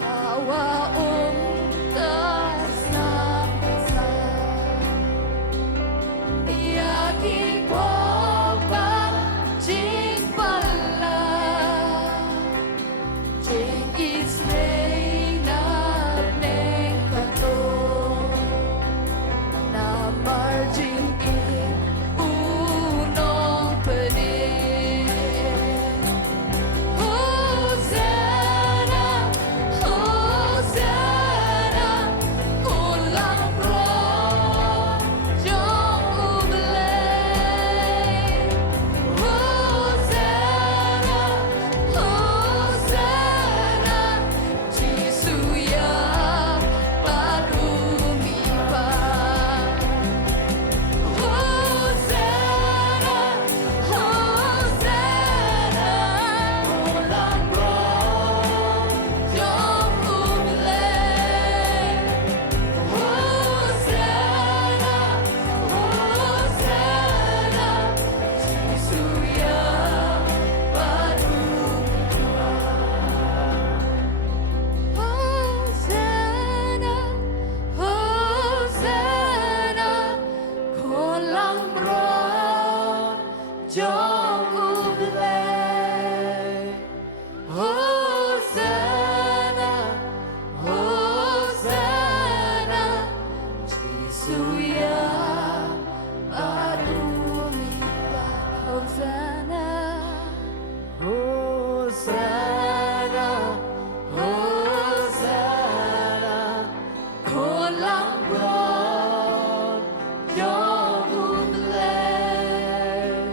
hawaong kasama yakin ko ba jing pala jing is na neng kato na margin in unong panin Hosanna Hosanna kulang pro jong ublay Hosanna Hosanna Jisuya parumipa Hosanna Hosanna kulang pro jong ublay Hosanna Hosanna Jisuya parumipa Hosanna Hosanna kulang pro jong ublay Hosanna Hosanna Jisuya parumipa Hosanna Hosanna Hosanna kulang pro jong ublay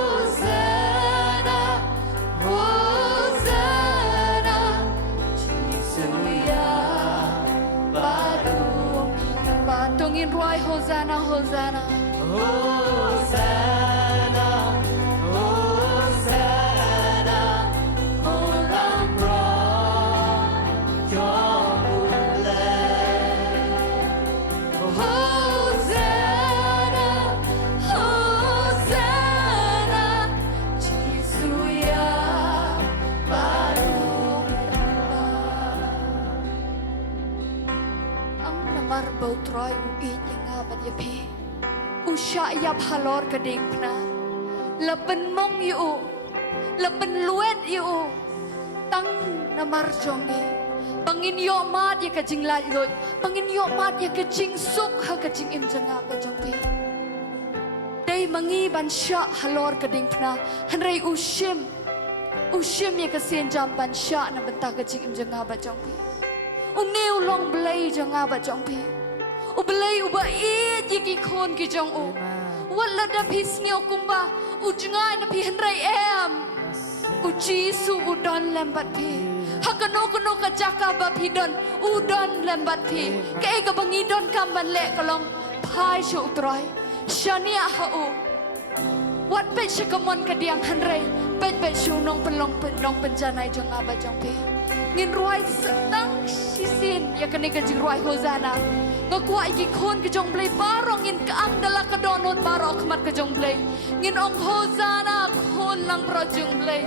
Hosanna Hosanna Jisuya parumipa tungin ruai Hosanna Hosanna Hosanna Hosanna kulang pro jong ublay Hosanna Hosanna Jisuya parumipa ang namarbaw troy uin yang ngaban yapi usya yap halor kading pna lapen mong yu lapen luet yu tang namarjongi pangin yo mat ya kajing lalot pangin yo mat ya kajing suk ha kajing im janga bajangpi dai mangi ban sya halor kading pna hanrei ushim ya kasien jam ban sya na benta kajing im janga bajangpi uneu long blai janga bajangpi ubelay ubait yiki kon ki jong u wala da pisni okumba ujngai na pi hanrai em ujisu udon lembat pi hakano kono ka jaka ba pi don udon lembat pi ke ga bangi don kamban le kalong phai shu utroi shania ha u wat pe shakamon ka diang hanrai pe shu nong pelong penong penjanai jong aba jong pi ngin ruai setang sisin ya kene ka jing ruai Hosanna ngakwa iki kon ke jong blay barong in kaang dala ka donon barok mat ka jong blay ngin ong Hosanna kon lang pro jong blay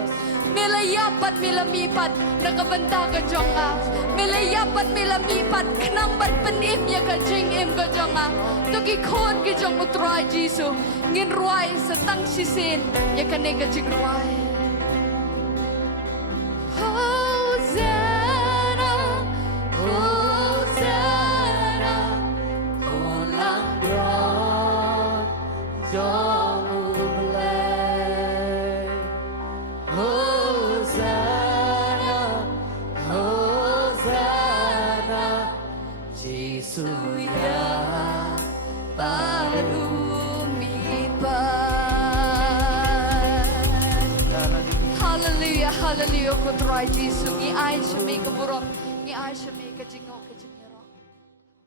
melayapat milamipat nakabanta ka jong a melayapat milamipat knang bat penim ya ka jing im ka jong a tuki kon ke jong utrai Jisu ngin ruai setang sisin ya kane ka jing ruai Hosanna Hosanna kulang bron jong ublay Hosanna Hosanna Jisuya parumipa Hallelujah Hallelujah ko try Jisu ngi ay siya may kaburong ngi ay siya may kajingok